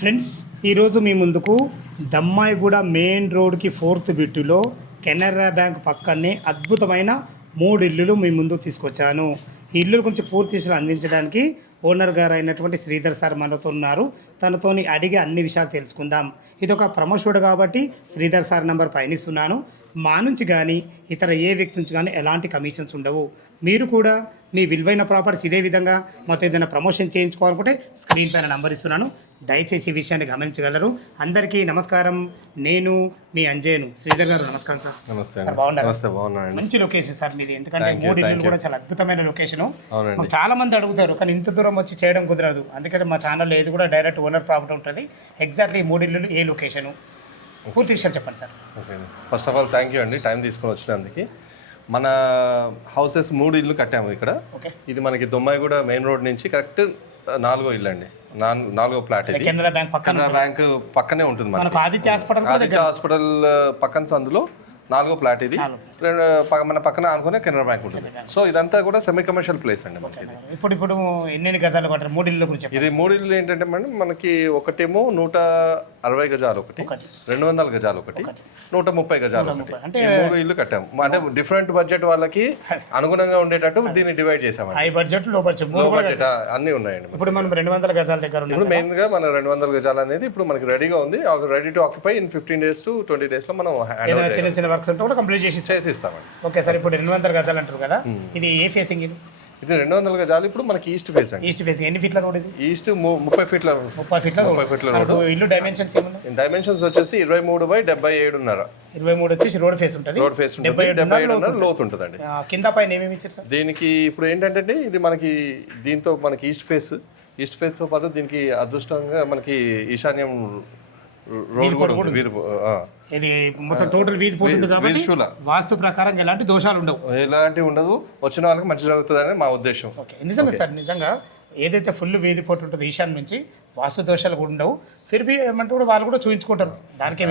Friends, ఈరోజు మీ ముందుకు Dammaiguda main రోడ్కి 4th బిట్టులో కెనరా బ్యాంక్ పక్కనే అద్భుతమైన 3 ఇల్లులు మీ ముందుకు తీసుకొచ్చాను. ఈ ఇల్లుల గురించి పూర్తి విషయాలు అందించడానికి ఓనర్ గారు అయినటువంటి శ్రీధర్ సార్ మనతో ఉన్నారు. తనతోని అడిగి అన్ని విషయాలు తెలుసుకుందాం. ఇది ఒక ప్రమోషన్ కాబట్టి శ్రీధర్ సార్ నెంబర్ పైన ఇస్తున్నాను. మా నుంచి కానీ ఇతర ఏ వ్యక్తి నుంచి కానీ ఎలాంటి కమిషన్స్ ఉండవు. మీరు కూడా మీ విలువైన ప్రాపర్టీస్ ఇదే విధంగా మాతో ఏదైనా ప్రమోషన్ చేయించుకోవాలనుకుంటే స్క్రీన్ పైన నంబర్ ఇస్తున్నాను. దయచేసి ఈ విషయాన్ని గమనించగలరు. అందరికీ నమస్కారం. నేను మీ అంజయ్యను. శ్రీధర్ గారు నమస్కారం సార్. నమస్తే. బాగున్నారు? మంచి లొకేషన్ సార్ మీది. ఎందుకంటే 3 ఇల్లులు కూడా చాలా అద్భుతమైన లొకేషన్. మాకు చాలా మంది అడుగుతారు, కానీ ఇంత దూరం వచ్చి చేయడం కుదరదు. అందుకని మా ఛానల్లో ఏది కూడా డైరెక్ట్ ఓనర్ ప్రాపర్టీ ఉంటుంది. ఎగ్జాక్ట్లీ 3 ఇల్లులు ఏ లొకేషను పూర్తి విషయాలు చెప్పండి sir. Okay, first of all thank you అండి టైం తీసుకొని వచ్చినందుకు. మన హౌసెస్ 3 ఇల్లు కట్టాము ఇక్కడ. ఇది మనకి దొమ్మాయిగూడ మెయిన్ రోడ్ నుంచి కరెక్ట్ 4వ ఇల్లు అండి, 4వ ప్లాట్. ఇది కెనరా బ్యాంక్ పక్కనే ఉంటుంది. మనకి ఆదిత్య హాస్పిటల్ పక్కన సందులో 4వ ప్లాట్. ఇది మన పక్కన అనుకునే కెనరా బ్యాంక్ ఉంటుంది. సో ఇదంతా కూడా సెమీ కమర్షియల్ ప్లేస్ అండి మనకి. ఇప్పుడు ఎన్ని గజాలు కట్టారు? 3 ఇల్లు గురించి. ఇది 3 ఇల్లు ఏంటంటే మేడం, మనకి ఒకటేమో 160 గజాలు ఒకటి, 200 గజాలు ఒకటి, 130 గజాలు ఒకటి. 3 ఇల్లు కట్టాము. అంటే డిఫరెంట్ బడ్జెట్ వాళ్ళకి అనుగుణంగా ఉండేటట్టు దీన్ని డివైడ్ చేసాము. హై బడ్జెట్, లో బడ్జెట్ అన్ని ఉన్నాయండి. ఇప్పుడు మనం 200 గజాల దగ్గర ఇప్పుడు మెయిన్ గా మన 200 గజాలు అనేది ఇప్పుడు మనకి రెడీగా ఉంది. Ready to occupy in 15 days to 20 days లో మనం చిన్న చిన్న వర్క్స్ ఉంటే కూడా కంప్లీట్ చేసి ఇస్తామండి. Okay sir. ఇప్పుడు 200 గజాలు అంటారు కదా, ఇది ఏ ఫేసింగ్? ఇది 200 గజాలు. ఇప్పుడు మనకి ఈస్ట్ ఫేస్ అండి. ఈస్ట్ ఫేసింగ్ ఎన్ని ఫీట్ల రోడ్? ఇది ఈస్ట్ 30 ఫీట్ల రోడ్. ఇల్లు డైమెన్షన్స్ ఏమున్నాయి? డైమెన్షన్స్ వచ్చేసి 23/77.5. 23 వచ్చేసి రోడ్ ఫేస్ ఉంటుంది. రోడ్ ఫేస్ ఉంటుంది. 77.5 లోతు ఉంటుందండి. కింద పైన ఏమేమి ఇచ్చారు సార్ దీనికి? ఇప్పుడు ఏంటంటే ఇది మనకి దీంతో మనకి ఈస్ట్ ఫేస్ తో పాటు దీనికి అదృష్టంగా మనకి ఈశాన్యం రోడ్ కూడా ఉంది. ఇది మొత్తం టోటల్ వీధి పోతుంది కాబట్టి వాస్తు ప్రకారం ఎలాంటి దోషాలు ఉండవు. ఉండదు. వచ్చిన వాళ్ళకి మంచి జరుగుతుందని మా ఉద్దేశం. నిజమే సార్. నిజంగా ఏదైతే ఫుల్ వీధి పోటు ఉంటుంది ఈశాన్ నుంచి, వాస్తు దోషాలు కూడా ఉండవు. ఫిర్బీ ఏమంటే కూడా వాళ్ళు కూడా చూపించుకుంటారు. దానికి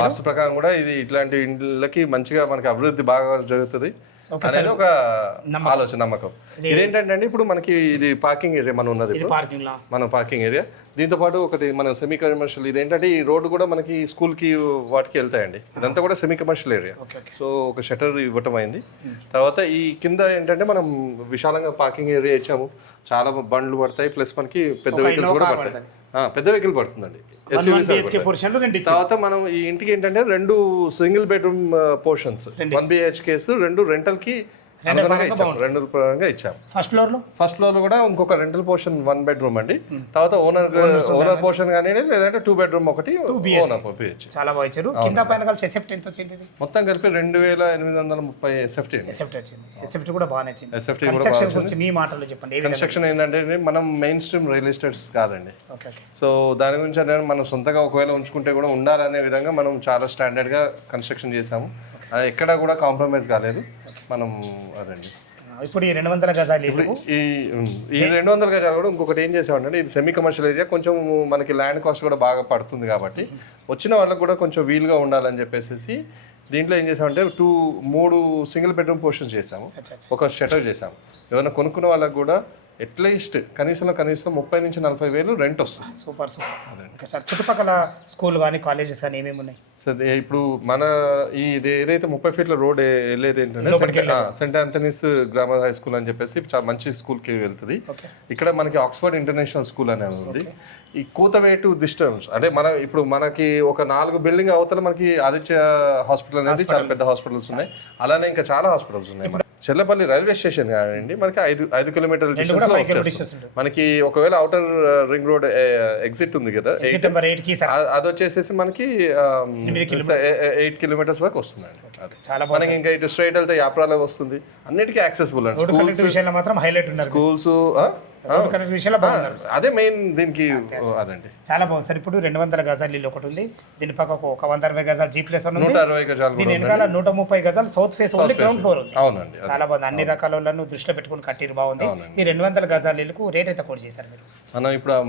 వాస్తు ప్రకారం కూడా ఇది ఇట్లాంటి ఇండ్లకి మంచిగా మనకి అభివృద్ధి బాగా జరుగుతుంది అనేది ఒక ఆలోచన, నమ్మకం. ఇదేంటంటే ఇప్పుడు మనకి ఇది పార్కింగ్ ఏరియా మనం ఉన్నది. మన పార్కింగ్ ఏరియా దీంతో పాటు ఒకటి మన సెమీ కమర్షియల్. ఇదేంటంటే ఈ రోడ్డు కూడా మనకి స్కూల్ కి వాటికి వెళ్తాయండి. ఇదంతా కూడా సెమీ కమర్షియల్ ఏరియా. సో ఒక షటర్ ఇవ్వటం అయింది. తర్వాత ఈ కింద ఏంటంటే మనం విశాలంగా పార్కింగ్ ఏరియా ఇచ్చాము. చాలా బండ్లు పడతాయి, ప్లస్ మనకి పెద్ద వెహికల్స్ కూడా పడతాయి. పెద్ద వెహికల్ పడుతుందండి. తర్వాత మనం ఈ ఇంటికి ఏంటంటే 2 single bedroom portions, 1 BHKs, 2 rental కి రెండల్ పరంగా ఇచ్చాము. ఫస్ట్ ఫ్లోర్ లో కూడా ఇంకొక రెంటల్ పోర్షన్ 1 bedroom అండి. తర్వాత ఓనర్ పోర్షన్ కానీ లేదంటే 2 bedroom ఒకటి ఓనర్ పోర్షన్. చాలా బాగా ఇచ్చారు. కింద పైన కలిసి ఎసెప్ట్ ఎంత వచ్చింది? మొత్తం కలిపి 2830 ఎస్ఎఫ్టీ వచ్చింది. ఎసెప్ట్ కూడా బాగా నచ్చింది. ఎస్ఎఫ్టీ కూడా బాగా నచ్చింది. మీ మాటల్లో చెప్పండి. కన్స్ట్రక్షన్ ఏంటంటే మనం మెయిన్ స్ట్రీమ్ రియల్ ఎస్టేట్స్ కాదండి. సో దాని గురించి అంటే మనం సొంతగా ఒకవేళ ఉంచుకుంటే కూడా ఉండాలనే విధంగా మనం చాలా స్టాండర్డ్ గా కన్స్ట్రక్షన్ చేసాము. ఎక్కడ కూడా కాంప్రమైజ్ కాలేదు మనం. అదండి ఇప్పుడు ఈ 200 గజాలు ఈ 200 గజాలు కూడా ఇంకొకటి ఏం చేసామంటే, ఇది సెమీ కమర్షియల్ ఏరియా. కొంచెం మనకి ల్యాండ్ కాస్ట్ కూడా బాగా పడుతుంది కాబట్టి వచ్చిన వాళ్ళకి కూడా కొంచెం వీలుగా ఉండాలని చెప్పేసి దీంట్లో ఏం చేసామంటే 3 సింగిల్ బెడ్రూమ్ పోర్షన్స్ చేసాము. ఒక షటర్ చేసాము. ఏమైనా కొనుక్కున్న వాళ్ళకి కూడా అట్లీస్ట్ కనీసం 30 నుంచి 40 వేలు రెంట్ వస్తుంది. సూపర్. సార్ చుట్టుపక్కల స్కూల్ కానీ కాలేజెస్ కానీ ఏమేమి ఉన్నాయి సార్? ఇప్పుడు మన ఇది ఏదైతే 30 ఫీట్ల రోడ్ వెళ్ళేది ఏంటంటే Saint Anthony's Grammar High School అని చెప్పేసి చాలా మంచి స్కూల్కి వెళ్తుంది. ఇక్కడ మనకి ఆక్స్ఫర్డ్ ఇంటర్నేషనల్ స్కూల్ అనేది ఉంది. ఈ కూతవేటు డిస్టెన్స్ అంటే ఇప్పుడు మనకి ఒక 4 బిల్డింగ్ అవతల మనకి ఆదిత్య హాస్పిటల్ అనేది చాలా పెద్ద హాస్పిటల్స్ ఉన్నాయి. అలానే ఇంకా చాలా హాస్పిటల్స్ ఉన్నాయి. చెల్లపల్లి రైల్వే స్టేషన్ కానివ్వండి మనకి 5 కిలోమీటర్ల డిస్టెన్స్ లో వచ్చేస్తుంది. మనకి ఒకవేళ అవుటర్ రింగ్ రోడ్ ఎగ్జిట్ ఉంది కదా, అది వచ్చేసేసి మనకి 8 kilometers వరకు వస్తుందండి. మనకి ఇంకా ఇటు స్ట్రైట్ వెళ్తే యాప్రాలో వస్తుంది. అన్నిటికీ యాక్సెసిబుల్ అండి. స్కూల్స్ అదే మెయిన్ దీనికి. అదండి చాలా బాగుంది సార్. ఇప్పుడు 200 గజాలు ఇల్లు ఒకటి ఉంది. దీని పక్క ఒక 160 గజాలు జీ ప్లస్ 160 గజాలు. దీని వెనకాల 130 గజాలు south face only ground floor ఉంది. అవునండి, చాలా బాగుంది. అన్ని రకాల వాళ్ళను దృష్టిలో పెట్టుకుని కట్టిరు. బాగుంది. ఈ 200 గజాల ఇల్లుకు రేట్ ఎంత కోట్ చేశారు మీరు?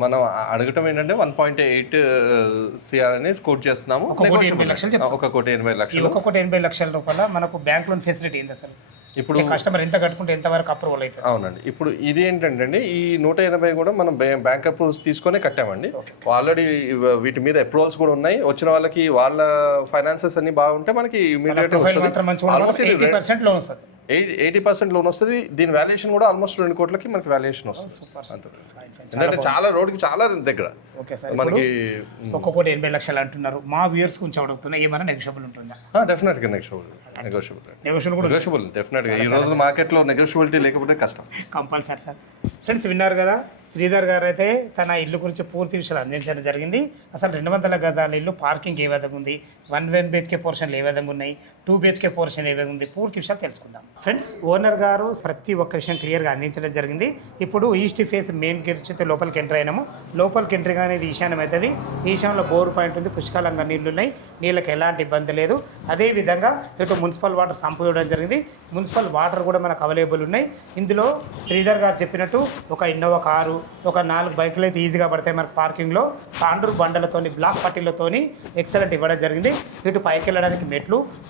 మనం అడగటం ఏంటంటే 1.8 CR అనేది కోట్ చేస్తున్నాము. 1,80,00,000. 1,80,00,000. 1,80,00,000 లోపల మనకు బ్యాంక్ లోన్ ఫెసిలిటీ ఏంటి అసలు? ఇప్పుడు కస్టమర్ ఎంత కట్టుకుంటే ఎంతవరకు అప్రూవల్ అవుతుంది? అవునండి. ఇప్పుడు ఇది ఏంటంటే ఈ 180 కూడా మనం బ్యాంక్ అప్రూవల్స్ తీసుకొని కట్టామండి. ఆల్రెడీ వీటి మీద అప్రూవల్స్ కూడా ఉన్నాయి. వచ్చిన వాళ్ళకి వాళ్ళ ఫైనాన్సెస్ అన్ని బాగుంటే మనకి ఇమీడియట్ ఆల్మోస్ట్ 80% లోన్ వస్తుంది. 80% లోన్ వస్తుంది. దీని వాల్యుయేషన్ కూడా ఆల్మోస్ట్ 2 కోట్లకి మనకి వాల్యుయేషన్ వస్తుంది. ఎందుకంటే చాలా రోడ్కి చాలా దగ్గర. ఓకే సార్, మనకి ఒక్కొక్కటి 80 లక్షలు అంటున్నారు. మా వ్యూయర్స్ కొంచెం అడుగుతున్నా, ఏమైనా నెగోషియబుల్ ఉంటుందా? డెఫినెట్గా నెగోషియబుల్ డెఫినెట్గా. ఈ రోజు మార్కెట్లో నెగోషియబిలిటీ లేకపోతే కష్టం. Compulsory sir. ఫ్రెండ్స్ విన్నారు కదా, శ్రీధర్ గారు అయితే తన ఇల్లు గురించి పూర్తి విషయాలు అందించడం జరిగింది. అసలు 200 గజాల ఇల్లు, పార్కింగ్ ఏ విధంగా ఉంది, 1 BHK పోర్షన్లు ఏ విధంగా ఉన్నాయి, 2 BHK పోర్షన్ ఏ విధంగా ఉంది, పూర్తి విషయాలు తెలుసుకుందాం. ఫ్రెండ్స్ ఓనర్ గారు ప్రతి ఒక్క విషయం క్లియర్గా అందించడం జరిగింది. ఇప్పుడు ఈస్ట్ ఫేస్ మెయిన్ గేట్ వచ్చి లోపలికి ఎంటర్ అయినాము. లోపలికి ఎంట్రీ అనేది ఈశాన్యం అవుతుంది. ఈశాన్యంలో బోర్ పాయింట్ ఉంది, పుష్కలంగా నీళ్లు ఉన్నాయి, నీళ్ళకి ఎలాంటి ఇబ్బంది లేదు. అదేవిధంగా ఇటు మున్సిపల్ వాటర్ సంపు ఇవ్వడం జరిగింది. మున్సిపల్ వాటర్ కూడా మనకు అవైలబుల్ ఉన్నాయి. ఇందులో శ్రీధర్ గారు చెప్పినట్టు ఒక ఇన్నోవా కారు, ఒక 4 బైకులు అయితే ఈజీగా పడతాయి మనకు పార్కింగ్లో. తాండ్రు బండలతోని, బ్లాక్ పట్టీలతోని ఎక్సలెంట్ ఇవ్వడం జరిగింది. ఇటు పైకి వెళ్ళడానికి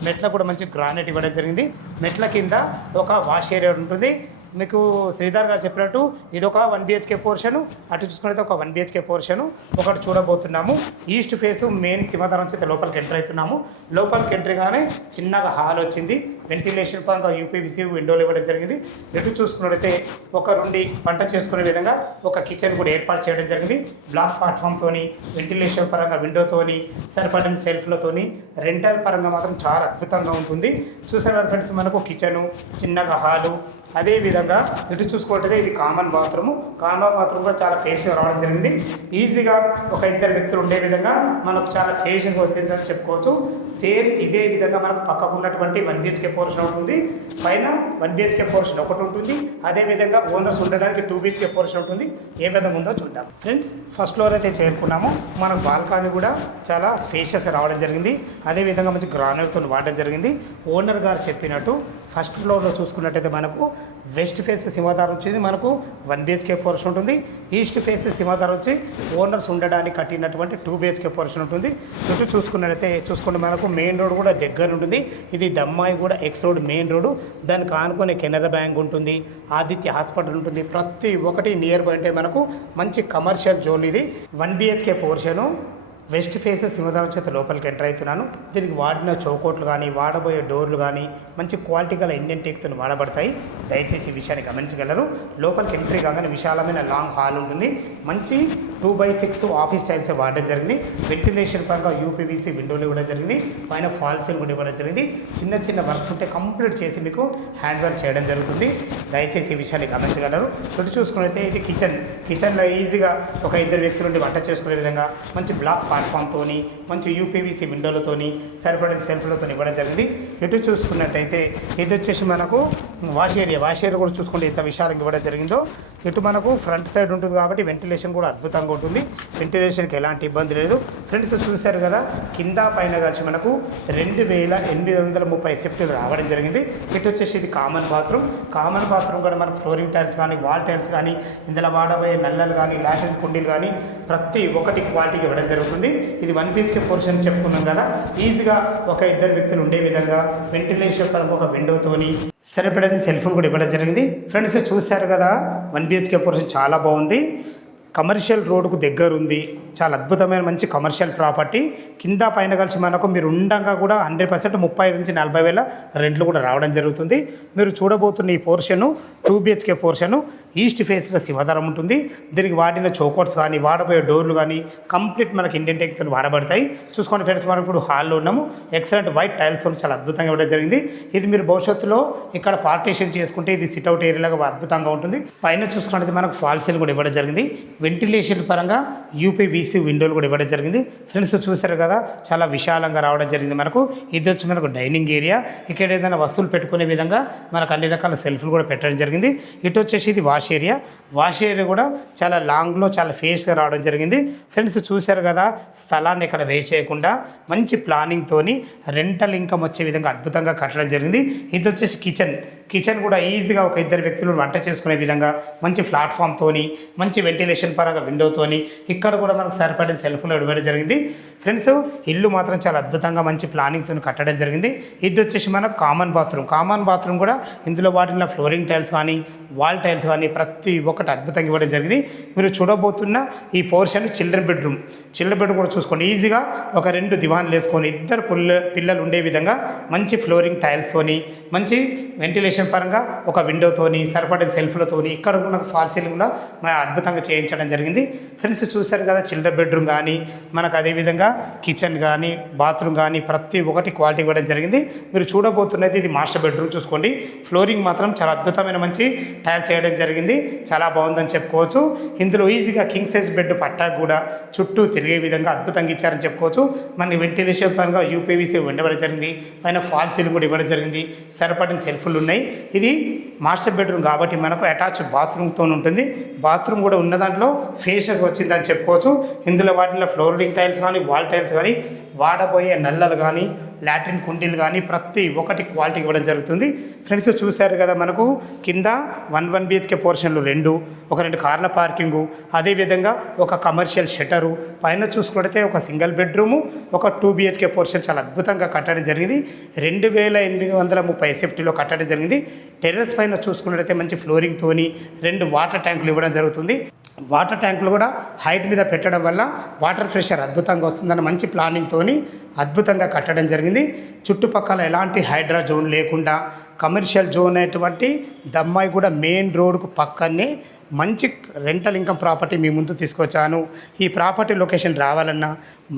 మెట్ల కూడా మంచి గ్రానైట్ ఇవ్వడం జరిగింది. మెట్ల కింద ఒక వాష్ ఏరియా ఉంటుంది. మీకు శ్రీధర్ గారు చెప్పినట్టు ఇది ఒక 1 BHK పోర్షను, అటు చూసుకుంటే ఒక 1 BHK పోర్షను ఒకటి చూడబోతున్నాము. ఈస్ట్ ఫేసు మెయిన్ సింహద్వారం చేత లోపలికి ఎంటర్ అవుతున్నాము. లోపలికి ఎంట్రీగానే చిన్నగా హాల్ వచ్చింది. వెంటిలేషన్ పరంగా యూపీవీసీ విండోలు ఇవ్వడం జరిగింది. ఎటు చూసుకున్నట్టయితే ఒక 2 వంట చేసుకునే విధంగా ఒక కిచెన్ కూడా ఏర్పాటు చేయడం జరిగింది. బ్లాక్ ప్లాట్ఫామ్తోని, వెంటిలేషన్ పరంగా విండోతోని, సరిపడిన సెల్ఫ్లతోని, రెంటల్ పరంగా మాత్రం చాలా అద్భుతంగా ఉంటుంది. చూసారు కదా ఫ్రెండ్స్, మనకు కిచెను, చిన్నగా హాలు, అదేవిధంగా ఇటు చూసుకుంటే ఇది కామన్ బాత్రూమ్ కూడా చాలా ఫేస్గా రావడం జరిగింది. ఈజీగా ఒక 2 వ్యక్తులు ఉండే విధంగా మనకు చాలా ఫేషియస్ వచ్చిందని చెప్పుకోవచ్చు. సేమ్ ఇదే విధంగా మనకు పక్కకు ఉన్నటువంటి 1 BHK పోర్షన్ ఉంటుంది. పైన 1 BHK పోర్షన్ ఒకటి ఉంటుంది. అదేవిధంగా ఓనర్స్ ఉండడానికి 2 BHK పోర్షన్ ఉంటుంది. ఏ విధంగా ఉందో చూద్దాం. ఫ్రెండ్స్ ఫస్ట్ ఫ్లోర్ అయితే చేరుకున్నాము. మనకు బాల్కనీ కూడా చాలా స్పేషియస్గా రావడం జరిగింది. అదేవిధంగా మంచి గ్రానైట్తో వాడడం జరిగింది. ఓనర్ గారు చెప్పినట్టు ఫస్ట్ ఫ్లోర్లో చూసుకున్నట్టయితే మనకు వెస్ట్ ఫేస్ సింహద్వారం వచ్చేది మనకు 1 BHK పోర్షన్ ఉంటుంది. ఈస్ట్ ఫేస్ సింహద్వారం వచ్చి ఓనర్స్ ఉండడానికి కట్టినటువంటి 2 BHK పోర్షన్ ఉంటుంది. ఇటు చూసుకుంటే మనకు మెయిన్ రోడ్ కూడా దగ్గర ఉంటుంది. ఇది Dammaiguda X road main road. దానికి ఆనుకునే కెనరా బ్యాంక్ ఉంటుంది, ఆదిత్య హాస్పిటల్ ఉంటుంది. ప్రతి ఒక్కటి నియర్ బై అంటే మనకు మంచి కమర్షియల్ జోన్. ఇది 1 BHK పోర్షను. వెస్ట్ ఫేస్ సింహద్వారం చేత లోపలికి ఎంటర్ అవుతున్నాను. దీనికి వాడిన చౌకోట్లు కానీ, వాడబోయే డోర్లు కానీ మంచి క్వాలిటీ గల ఇండియన్ టేక్తో వాడబడతాయి. దయచేసి ఈ విషయాన్ని గమనించగలరు. లోపలికి ఎంట్రీ కాగానే విశాలమైన లాంగ్ హాల్ ఉంటుంది. మంచి 2x6 ఆఫీస్ స్టైల్స్ వాడడం జరిగింది. వెంటిలేషన్ పరంగా యూపీవీసీ విండోలు ఇవ్వడం జరిగింది. పైన ఫాల్సింగ్ కూడా ఇవ్వడం జరిగింది. చిన్న వర్క్స్ ఉంటే కంప్లీట్ చేసి మీకు హ్యాండ్ వర్క్ చేయడం జరుగుతుంది. దయచేసి ఈ విషయాన్ని గమనించగలరు. ఇటు చూసుకున్నైతే ఇది కిచెన్లో ఈజీగా ఒక 2 వ్యక్తులు ఉండి వంట చేసుకునే విధంగా మంచి బ్లాక్ ప్లాట్ఫామ్తోని, మంచి యూపీవీసీ విండోలతోని, సరిపడిన సెల్ఫ్లతో ఇవ్వడం జరిగింది. ఇటు చూసుకున్నట్టయితే ఇది వచ్చేసి మనకు వాష్ ఏరియా కూడా చూసుకుంటే ఎంత విశాలంగా ఇవ్వడం జరిగిందో. ఇటు మనకు ఫ్రంట్ సైడ్ ఉంటుంది కాబట్టి వెంటిలేషన్ కూడా అద్భుతంగా ఉంటుంది. వెంటిలేషన్కి ఎలాంటి ఇబ్బంది లేదు. ఫ్రెండ్స్ చూశారు కదా, కింద పైన కలిసి మనకు 2830 సెఫ్టీలు రావడం జరిగింది. ఇటు వచ్చేసి ఇది కామన్ బాత్రూమ్ కూడా మనకు ఫ్లోరింగ్ టైల్స్ కానీ, వాల్ టైల్స్ కానీ, ఇందులో వాడబోయే నల్లలు కానీ, లాట్రిన్ కుండీలు కానీ ప్రతి ఒక్కటి క్వాలిటీకి ఇవ్వడం జరుగుతుంది. ఇది 1 BHK పోర్షన్ చెప్పుకున్నాం కదా. ఈజీగా ఒక 2 వ్యక్తులు ఉండే విధంగా వెంటిలేషన్ పరంగా ఒక విండోతోని సరిపడని సెల్ఫ్లు కూడా ఇవ్వడం జరిగింది. ఫ్రెండ్స్ చూశారు కదా, 1 BHK పోర్షన్ చాలా బాగుంది. కమర్షియల్ రోడ్డుకు దగ్గర ఉంది. చాలా అద్భుతమైన మంచి కమర్షియల్ ప్రాపర్టీ. కింద పైన కలిసి మనకు మీరు ఉండగా కూడా 100% 35 నుంచి 40 వేల రెంట్లు కూడా రావడం జరుగుతుంది. మీరు చూడబోతున్న ఈ పోర్షను 2 BHK పోర్షను. ఈస్ట్ ఫేస్లో సింహద్వారం ఉంటుంది. దీనికి వాడిన చౌకోట్స్ కానీ, వాడబోయే డోర్లు కానీ కంప్లీట్ మనకి ఇండియన్ టేక్తో వాడబడతాయి. చూసుకోండి ఫ్రెండ్స్, మనం ఇప్పుడు హాల్లో ఉన్నాము. ఎక్సలెంట్ వైట్ టైల్స్ చాలా అద్భుతంగా ఇవ్వడం జరిగింది. ఇది మీరు భవిష్యత్తులో ఇక్కడ పార్టీషన్ చేసుకుంటే ఇది సిట్అవుట్ ఏరియాగా అద్భుతంగా ఉంటుంది. పైన చూసుకుంటే మనకు ఫాల్సీలు కూడా ఇవ్వడం జరిగింది. వెంటిలేషన్ పరంగా యూపీవీసీ విండోలు కూడా ఇవ్వడం జరిగింది. ఫ్రెండ్స్ చూసారు కదా, చాలా విశాలంగా రావడం జరిగింది. మనకు ఇది వచ్చి మనకు డైనింగ్ ఏరియా. ఇక్కడ ఏదైనా వస్తువులు పెట్టుకునే విధంగా మనకు అన్ని రకాల సెల్ఫ్లు కూడా పెట్టడం జరిగింది. ఇటు వచ్చేసి ఇది వాష్ ఏరియా కూడా చాలా లాంగ్లో చాలా ఫేస్గా రావడం జరిగింది. ఫ్రెండ్స్ చూశారు కదా, స్థలాన్ని ఇక్కడ వేస్ట్ చేయకుండా మంచి ప్లానింగ్తోని రెంటల్ ఇన్కమ్ వచ్చే విధంగా అద్భుతంగా కట్టడం జరిగింది. ఇది వచ్చేసి కిచెన్ కూడా ఈజీగా ఒక ఇద్దరు వ్యక్తులు వంట చేసుకునే విధంగా మంచి ప్లాట్ఫామ్తోని మంచి వెంటిలేషన్ పరంగా విండోతోని ఇక్కడ కూడా మనకు సరిపడిన సెల్ఫ్లో ఇవ్వడం జరిగింది ఫ్రెండ్స్. ఇల్లు మాత్రం చాలా అద్భుతంగా మంచి ప్లానింగ్తో కట్టడం జరిగింది. ఇది వచ్చేసి మనకు కామన్ బాత్రూమ్ కూడా ఇందులో వాటిలో ఫ్లోరింగ్ టైల్స్ కానీ వాల్ టైల్స్ కానీ ప్రతి ఒక్కటి అద్భుతంగా ఇవ్వడం జరిగింది. మీరు చూడబోతున్న ఈ పోర్షన్ చిల్డ్రన్ బెడ్రూమ్ కూడా చూసుకోండి. ఈజీగా ఒక 2 దివాన్లు వేసుకొని ఇద్దరు పిల్లలు ఉండే విధంగా మంచి ఫ్లోరింగ్ టైల్స్తోని మంచి వెంటిలేషన్ పరంగా ఒక విండోతోని సరిపడిన సెల్ఫ్లతోని ఇక్కడ మనకు ఫాల్ సీలింగ్ కూడా అద్భుతంగా చేయించడం జరిగింది ఫ్రెండ్స్. చూశారు కదా చిల్డ్రన్ బెడ్రూమ్ కానీ మనకు అదేవిధంగా కిచెన్ కానీ బాత్రూమ్ కానీ ప్రతి ఒక్కటి క్వాలిటీ ఇవ్వడం జరిగింది. మీరు చూడబోతున్నది ఇది మాస్టర్ బెడ్రూమ్ చూసుకోండి. ఫ్లోరింగ్ మాత్రం చాలా అద్భుతమైన మంచి టైల్స్ వేయడం జరిగింది. చాలా బాగుందని చెప్పుకోవచ్చు. ఇందులో ఈజీగా కింగ్ సైజ్ బెడ్ పట్టాకు కూడా చుట్టూ తిరిగే విధంగా అద్భుతంగా ఇచ్చారని చెప్పుకోవచ్చు. మనకి వెంటిలేషన్ పరంగా యూపీవీసీ ఇవ్వడం జరిగింది. పైన ఫాల్ సీలింగ్ కూడా ఇవ్వడం జరిగింది. సరిపడిన సెల్ఫ్లు ఉన్నాయి. ఇది మాస్టర్ బెడ్రూమ్ కాబట్టి మనకు అటాచ్ బాత్రూమ్తో ఉంటుంది. బాత్రూమ్ కూడా ఉన్న దాంట్లో ఫేషియస్ వచ్చిందని చెప్పుకోవచ్చు. ఇందులో వాటిలో ఫ్లోరింగ్ టైల్స్ కానీ వాల్ టైల్స్ కానీ వాడబోయే నల్లలు కానీ లాట్రిన్ కుండీలు కానీ ప్రతి ఒక్కటి క్వాలిటీ ఇవ్వడం జరుగుతుంది ఫ్రెండ్స్. చూశారు కదా మనకు కింద 1 BHK పోర్షన్లు 2 కార్ల పార్కింగు అదేవిధంగా ఒక కమర్షియల్ షట్టరు పైన చూసుకుంటే ఒక సింగిల్ బెడ్రూము ఒక 2 BHK పోర్షన్ చాలా అద్భుతంగా కట్టడం జరిగింది. 2830 SFTలో కట్టడం జరిగింది. టెర్రస్ పైన చూసుకున్నట్టయితే మంచి ఫ్లోరింగ్తోని 2 వాటర్ ట్యాంకులు ఇవ్వడం జరుగుతుంది. వాటర్ ట్యాంకులు కూడా హైట్ మీద పెట్టడం వల్ల వాటర్ ప్రెషర్ అద్భుతంగా వస్తుందన్న మంచి ప్లానింగ్తోని అద్భుతంగా కట్టడం జరిగింది. చుట్టుపక్కల ఎలాంటి హైడ్రా జోన్ లేకుండా కమర్షియల్ జోన్ అనేటువంటి దమ్మాయి కూడా మెయిన్ రోడ్కు పక్కనే మంచి రెంటల్ ఇన్కమ్ ప్రాపర్టీ మీ ముందు తీసుకొచ్చాను. ఈ ప్రాపర్టీ లొకేషన్ రావాలన్నా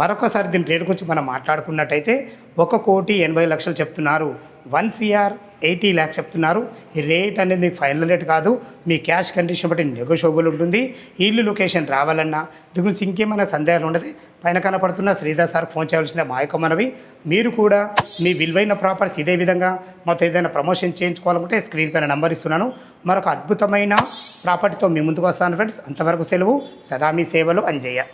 మరొకసారి దీని రేటు గురించి మనం మాట్లాడుకున్నట్టయితే 1,80,00,000 చెప్తున్నారు. 1 CR 80 lakhs చెప్తున్నారు. ఈ రేట్ అనేది మీకు ఫైనల్ రేట్ కాదు. మీ క్యాష్ కండిషన్ బట్టి నెగోషియబుల్ ఉంటుంది. ఈ ఇల్లు లొకేషన్ రావాలన్నా దీని గురించి ఇంకేమైనా సందేహాలు ఉండదు పైన కనపడుతున్న శ్రీధర్ సార్ ఫోన్ చేయాల్సిందే మా యొక్క మనవి. మీరు కూడా మీ విలువైన ప్రాపర్టీస్ ఇదే విధంగా మొత్తం ఏదైనా ప్రమోషన్ చేయించుకోవాలనుకుంటే స్క్రీన్ పైన నంబర్ ఇస్తున్నాను. మరొక అద్భుతమైన ప్రాపర్టీతో మీ ముందుకు వస్తాను ఫ్రెండ్స్. అంతవరకు సెలవు. సదా మీ సేవలు అంజయ్య.